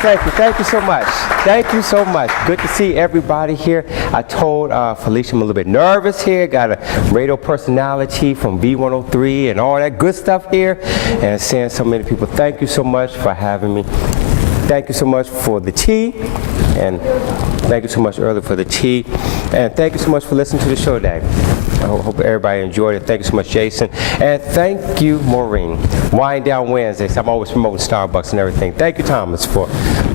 Thank you so much. Thank you so much. Good to see everybody here. I told Felicia I'm a little bit nervous here. Got a radio personality from B103 and all that good stuff here. And seeing so many people, thank you so much for having me. Thank you so much for the tea, and thank you so much earlier for the tea, and thank you so much for listening to the show today. I hope everybody enjoyed it. Thank you so much, Jason, and thank you, Maureen. Wind Down Wednesdays. I'm always promoting Starbucks and everything. Thank you, Thomas, for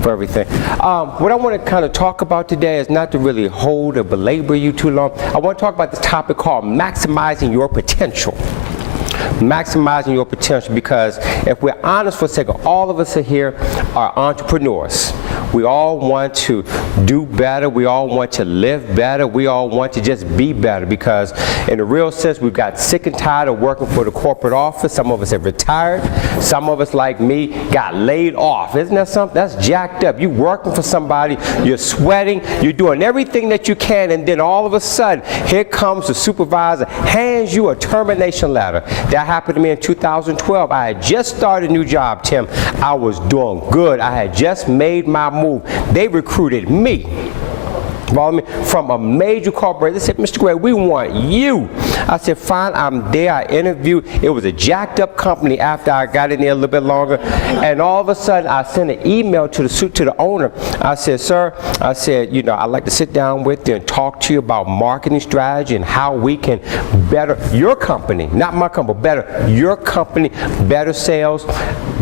everything. What I want to kind of talk about today is not to really hold or belabor you too long. I want to talk about this topic called maximizing your potential. Maximizing your potential, because if we're honest for a second, all of us here are entrepreneurs. We all want to do better. We all want to live better. We all want to just be better, because in the real sense, we've got sick and tired of working for the corporate office. Some of us have retired. Some of us, like me, got laid off. Isn't that something? That's jacked up. You're working for somebody, you're sweating, you're doing everything that you can, and then all of a sudden, here comes the supervisor, hands you a termination letter. That happened to me in 2012. I had just started a new job, Tim. I was doing good. I had just made my move. They recruited me. Follow me? From a major corporation. They said, Mr. Gray, we want you. I said, fine, I'm there. I interviewed. It was a jacked up company after I got in there a little bit longer. And all of a sudden, I sent an email to the owner. I said, sir, I said, you know, I'd like to sit down with you and talk to you about marketing strategy and how we can better your company, not my company, but better your company, better sales.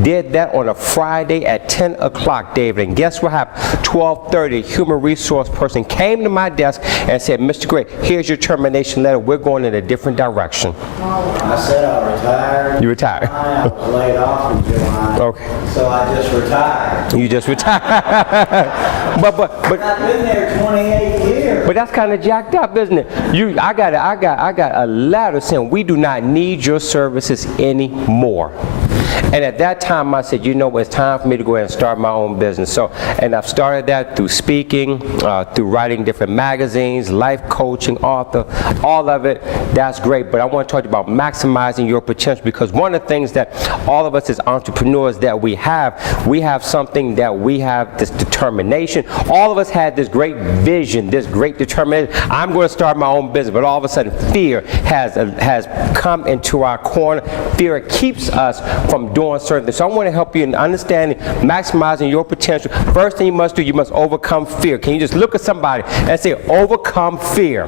Did that on a Friday at 10 o'clock, David. And guess what happened? 12:30, a human resource person came to my desk and said, Mr. Gray, here's your termination letter. We're going in a different direction. I said I retired. You retired? I was laid off in July. Okay. So I just retired. You just retired. but I've been there 28 years. But that's kind of jacked up, isn't it? I got a letter saying we do not need your services anymore. And at that time, I said, you know, it's time for me to go ahead and start my own business. So, and I've started that through speaking, through writing different magazines, life coaching, author, all of it. That's great. But I want to talk about maximizing your potential, because one of the things that all of us as entrepreneurs that we have something that we have, this determination. All of us had this great vision, this great determination. I'm going to start my own business. But all of a sudden, fear has come into our corner. Fear keeps us from doing certain things. So I want to help you in understanding, maximizing your potential. First thing you must do, you must overcome fear. Can you just look at somebody and say, overcome fear?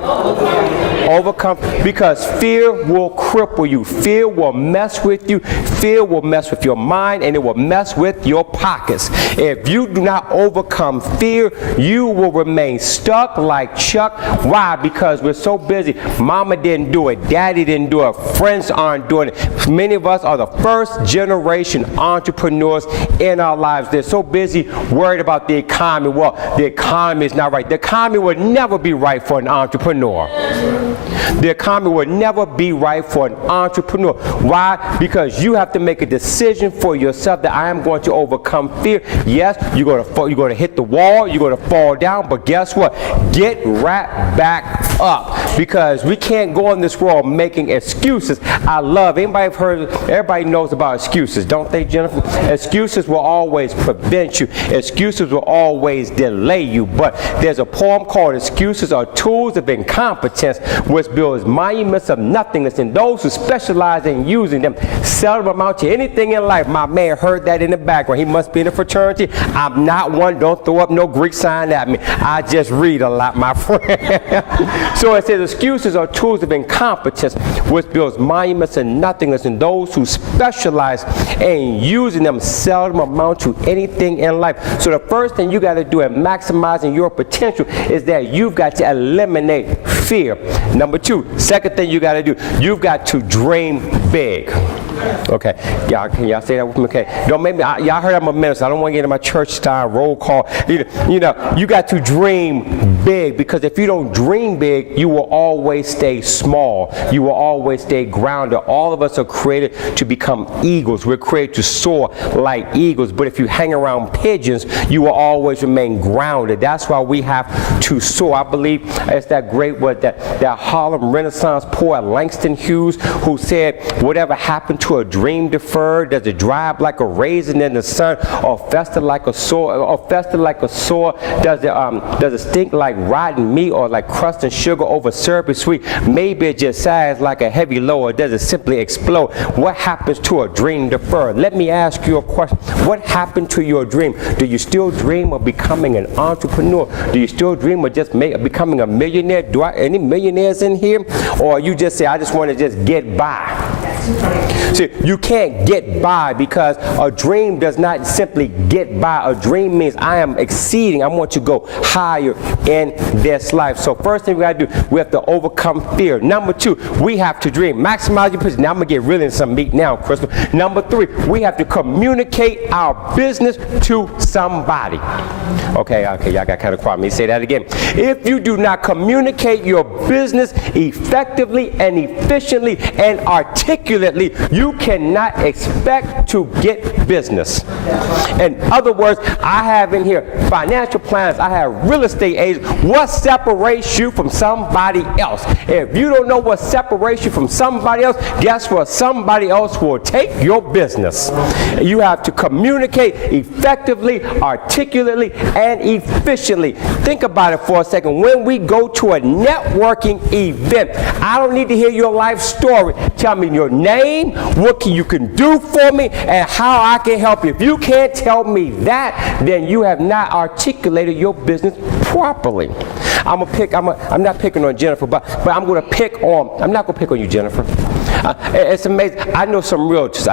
Overcome, because fear will cripple you. Fear will mess with you. Fear will mess with your mind, and it will mess with your pockets. If you do not overcome fear, you will remain stuck like Chuck. Why? Because we're so busy. Mama didn't do it. Daddy didn't do it. Friends aren't doing it. Many of us are the first generation entrepreneurs in our lives. They're so busy worried about the economy. Well, the economy is not right. The economy would never be right for an entrepreneur. The economy would never be right for an entrepreneur. Why? Because you have to make a decision for yourself that I am going to overcome fear. Yes, you're going to hit the wall, you're going to fall down, but guess what? Get right back up, because we can't go in this world making excuses. I love, everybody knows about excuses, don't they, Jennifer? Excuses will always prevent you. Excuses will always delay you. But there's a poem called Excuses Are Tools of Incompetence, which builds monuments of nothingness, and those who specialize in using them seldom amount to anything in life. My man heard that in the background. He must be in a fraternity. I'm not one. Don't throw up no Greek sign at me. I just read a lot, my friend. So it says excuses are tools of incompetence, which builds monuments of nothingness, and those who specialize in using them seldom amount to anything in life. So the first thing you got to do in maximizing your potential is that you've got to eliminate fear. Number two, second thing you got to do, you've got to dream big. Okay, y'all, can y'all say that with me? Okay, don't make me. Y'all heard I'm a minister. I don't want to get into my church style roll call. You know, you got to dream big, because if you don't dream big, you will always stay small. You will always stay grounded. All of us are created to become eagles. We're created to soar like eagles. But if you hang around pigeons, you will always remain grounded. That's why we have to soar. I believe it's that great word that Harlem Renaissance poet Langston Hughes, who said, whatever happened to to a dream deferred? Does it dry up like a raisin in the sun, or fester like a sore? Does it stink like rotten meat, or like crust and sugar over syrupy sweet? Maybe it just sighs like a heavy load, or does it simply explode? What happens to a dream deferred? Let me ask you a question. What happened to your dream? Do you still dream of becoming an entrepreneur? Do you still dream of just becoming a millionaire? Any millionaires in here? Or you just say, I just want to just get by? See, you can't get by, because a dream does not simply get by. A dream means I am exceeding. I want to go higher in this life. So first thing we got to do, we have to overcome fear. Number two, we have to dream. Maximize your potential. Now I'm going to get really in some meat now, Crystal. Number three, we have to communicate our business to somebody. Okay, y'all got kind of quiet. Let me say that again. If you do not communicate your business effectively and efficiently and articulately, you cannot expect to get business. In other words, I have in here financial planners, I have real estate agents. What separates you from somebody else? If you don't know what separates you from somebody else, guess what? Somebody else will take your business. You have to communicate effectively, articulately, and efficiently. Think about it for a second. When we go to a networking event, I don't need to hear your life story. Tell me your name, what you can do for me, and how I can help you. If you can't tell me that, then you have not articulated your business properly. I'm not picking on Jennifer, but I'm going to pick on, I'm not going to pick on you, Jennifer. It's amazing. I know some realtors,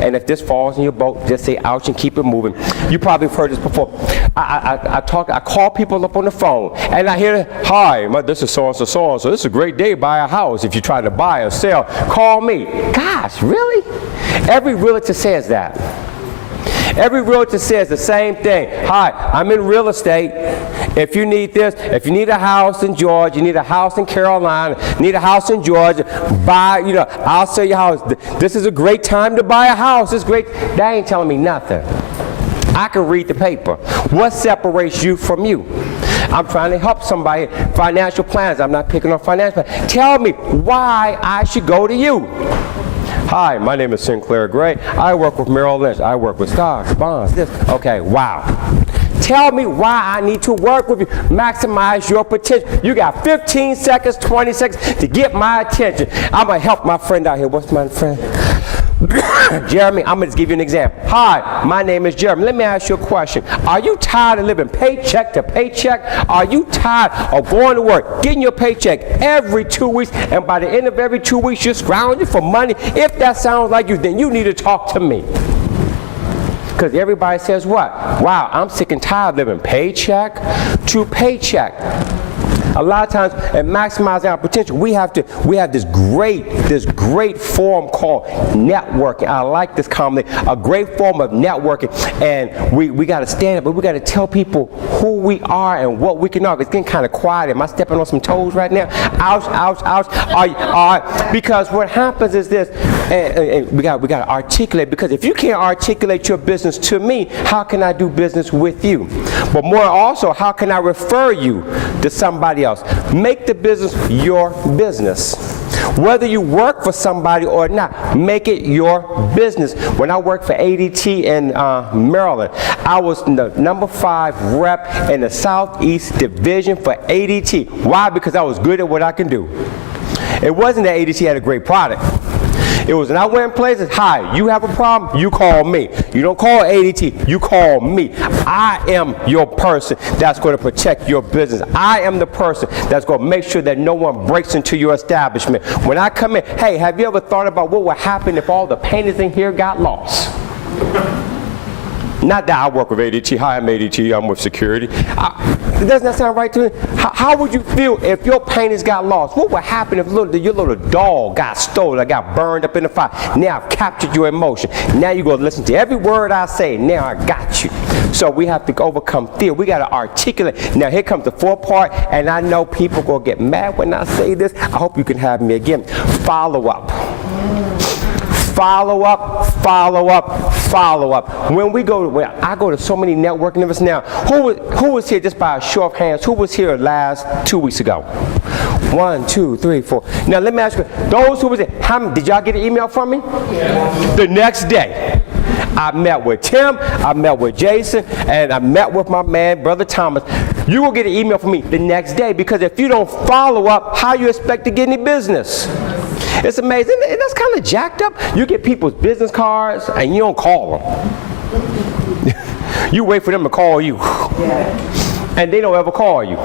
and if this falls in your boat, just say ouch and keep it moving. You probably have heard this before. I call people up on the phone, and I hear, hi, this is so-and-so, so-and-so. This is a great day to buy a house if you try to buy or sell. Call me. Gosh, really? Every realtor says that. Every realtor says the same thing. Hi, I'm in real estate. If you need this, if you need a house in Georgia, you need a house in Carolina, need a house in Georgia, buy, I'll sell your house. This is a great time to buy a house. It's great. That ain't telling me nothing. I can read the paper. What separates you from you? I'm trying to help somebody. Financial plans. I'm not picking on financial plans. Tell me why I should go to you. Hi, my name is Sinclair Gray. I work with Merrill Lynch. I work with stocks, bonds, this. Okay, wow. Tell me why I need to work with you. Maximize your potential. You got 15 seconds, 20 seconds to get my attention. I'm going to help my friend out here. What's my friend? Jeremy, I'm going to just give you an example. Hi, my name is Jeremy. Let me ask you a question. Are you tired of living paycheck to paycheck? Are you tired of going to work, getting your paycheck every 2 weeks, and by the end of every 2 weeks, you're scrounging for money? If that sounds like you, then you need to talk to me. Because everybody says what? Wow, I'm sick and tired of living paycheck to paycheck. A lot of times, in maximizing our potential, we have this great form called networking. I like this commonly, a great form of networking, and we got to stand up, but we got to tell people who we are and what we can offer. It's getting kind of quiet. Am I stepping on some toes right now? Ouch, ouch, ouch. Because what happens is this, and we got to articulate. Because if you can't articulate your business to me, how can I do business with you? But more also, how can I refer you to somebody else? Make the business your business. Whether you work for somebody or not, make it your business. When I worked for ADT in Maryland, I was the number 5 rep in the Southeast Division for ADT. Why? Because I was good at what I can do. It wasn't that ADT had a great product. It was when I went in places, hi, you have a problem, you call me. You don't call ADT, you call me. I am your person that's going to protect your business. I am the person that's going to make sure that no one breaks into your establishment. When I come in, hey, have you ever thought about what would happen if all the painters in here got lost? Not that I work with ADT. Hi, I'm ADT. I'm with security. Doesn't that sound right to you? How would you feel if your paintings got lost? What would happen if your little dog got stolen or got burned up in the fire? Now I've captured your emotion. Now you're going to listen to every word I say. Now I got you. So we have to overcome fear. We got to articulate. Now here comes the 4th part, and I know people are going to get mad when I say this. I hope you can have me again. Follow up. Follow up, follow up, follow up. When I go to so many networking events now. Who was here, just by a show of hands, who was here last 2 weeks ago? 1, 2, 3, 4. Now let me ask you, those who was there, did y'all get an email from me? Yeah. The next day, I met with Tim, I met with Jason, and I met with my man, Brother Thomas. You will get an email from me the next day, because if you don't follow up, how you expect to get any business? It's amazing, and that's kind of jacked up. You get people's business cards, and you don't call them. You wait for them to call you. Yeah. And they don't ever call you.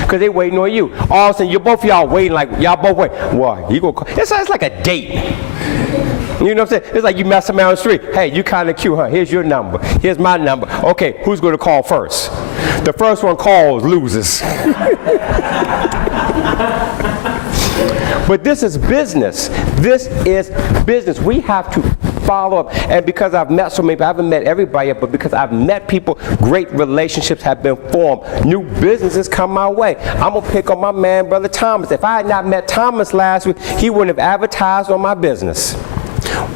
Because they waiting on you. All of a sudden, both of y'all waiting, like, y'all both wait. Well, you go call. It's like a date. You know what I'm saying? It's like you met somebody on the street. Hey, you kind of cute, huh? Here's your number. Here's my number. Okay, who's going to call first? The first one calls loses. But this is business. This is business. We have to follow up. And because I've met so many people, I haven't met everybody yet, but because I've met people, great relationships have been formed. New businesses come my way. I'm going to pick on my man, Brother Thomas. If I had not met Thomas last week, he wouldn't have advertised on my business.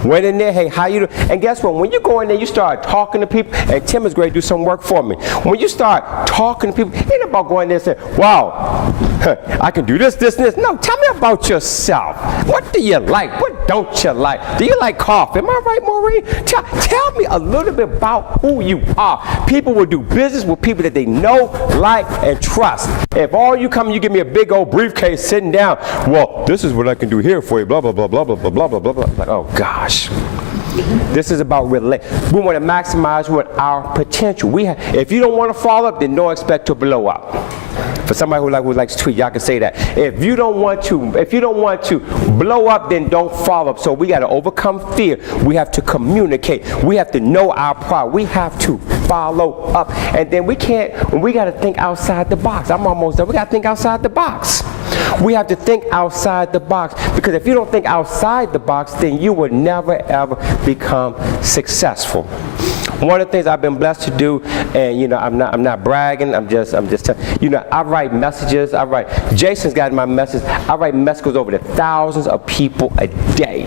Went in there, hey, how you doing? And guess what? When you go in there, you start talking to people, and Tim is going to do some work for me. When you start talking to people, it ain't about going there and saying, wow, I can do this, this, and this. No, tell me about yourself. What do you like? What don't you like? Do you like coffee? Am I right, Maureen? Tell me a little bit about who you are. People will do business with people that they know, like, and trust. If all you come and you give me a big old briefcase sitting down, well, this is what I can do here for you, blah, blah, blah, blah, blah, blah, blah, blah, blah, blah. Like, oh, gosh. This is about we want to maximize our potential. If you don't want to fall up, then don't expect to blow up. For somebody who likes to tweet, y'all can say that. If you don't want to blow up, then don't fall up. So we got to overcome fear. We have to communicate. We have to know our pride. We have to follow up, and then we got to think outside the box. I'm almost done. We got to think outside the box. We have to think outside the box, because if you don't think outside the box, then you will never ever become successful. One of the things I've been blessed to do, and I'm not bragging. I'm just telling. I write messages. Jason's got my message. I write messages over to thousands of people a day.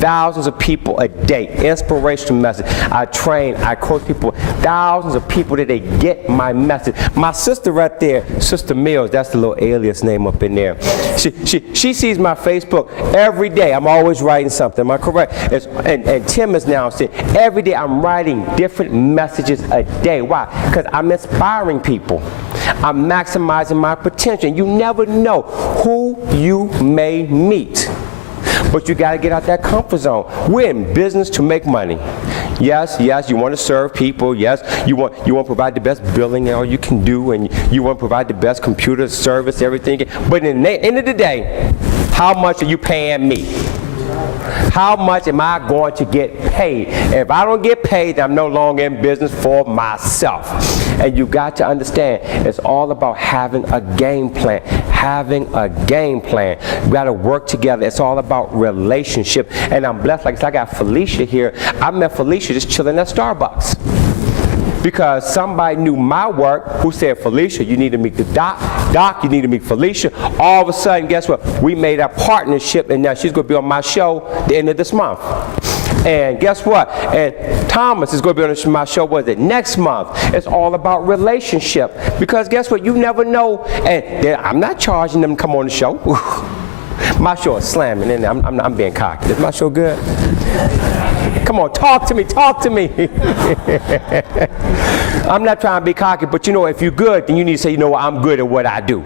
Thousands of people a day. Inspirational message. I train, I coach people. Thousands of people that they get my message. My sister right there, Sister Mills, that's the little alias name up in there. She sees my Facebook every day. I'm always writing something. Am I correct? And Tim is now saying every day I'm writing different messages a day. Why? Because I'm inspiring people. I'm maximizing my potential. You never know who you may meet. But you got to get out that comfort zone. We're in business to make money. Yes, you want to serve people. Yes, you want to provide the best billing all you can do, and you want to provide the best computer service, everything. But in the end of the day, how much are you paying me? How much am I going to get paid? If I don't get paid, I'm no longer in business for myself. And you got to understand, it's all about having a game plan. Having a game plan. You got to work together. It's all about relationship. And I'm blessed. Like I got Felicia here. I met Felicia just chilling at Starbucks. Because somebody knew my work, who said, Felicia, you need to meet the Doc. Doc, you need to meet Felicia. All of a sudden, guess what? We made a partnership, and now she's going to be on my show the end of this month. And guess what? And Thomas is going to be on my show, what is it, next month. It's all about relationship. Because guess what? You never know. And I'm not charging them to come on the show. My show is slamming, and I'm being cocky. Is my show good? Come on, talk to me. I'm not trying to be cocky, but if you're good, then you need to say, I'm good at what I do.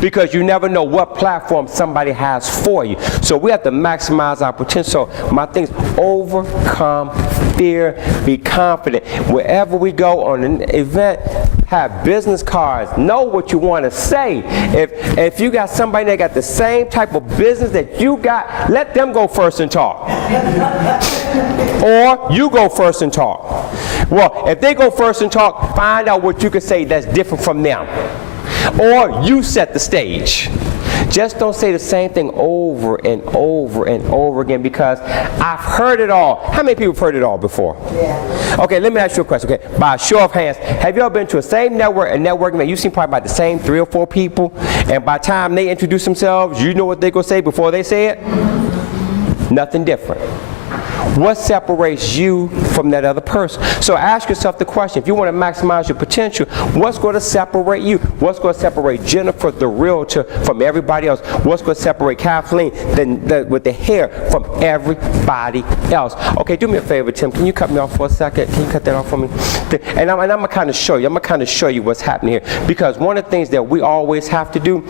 Because you never know what platform somebody has for you. So we have to maximize our potential. So my thing is overcome fear, be confident. Wherever we go on an event, have business cards, know what you want to say. If you got somebody that got the same type of business that you got, let them go first and talk. Or you go first and talk. Well, if they go first and talk, find out what you can say that's different from them. Or you set the stage. Just don't say the same thing over and over and over again, because I've heard it all. How many people have heard it all before? Yeah. Okay, let me ask you a question. Okay, by a show of hands, have you ever been to a networking event? You've seen probably about the same 3 or 4 people, and by the time they introduce themselves, you know what they're going to say before they say it? Nothing different. What separates you from that other person? So ask yourself the question, if you want to maximize your potential, what's going to separate you? What's going to separate Jennifer, the realtor, from everybody else? What's going to separate Kathleen with the hair from everybody else? Okay, do me a favor, Tim. Can you cut me off for a second? Can you cut that off for me? And I'm going to kind of show you. I'm going to kind of show you what's happening here. Because one of the things that we always have to do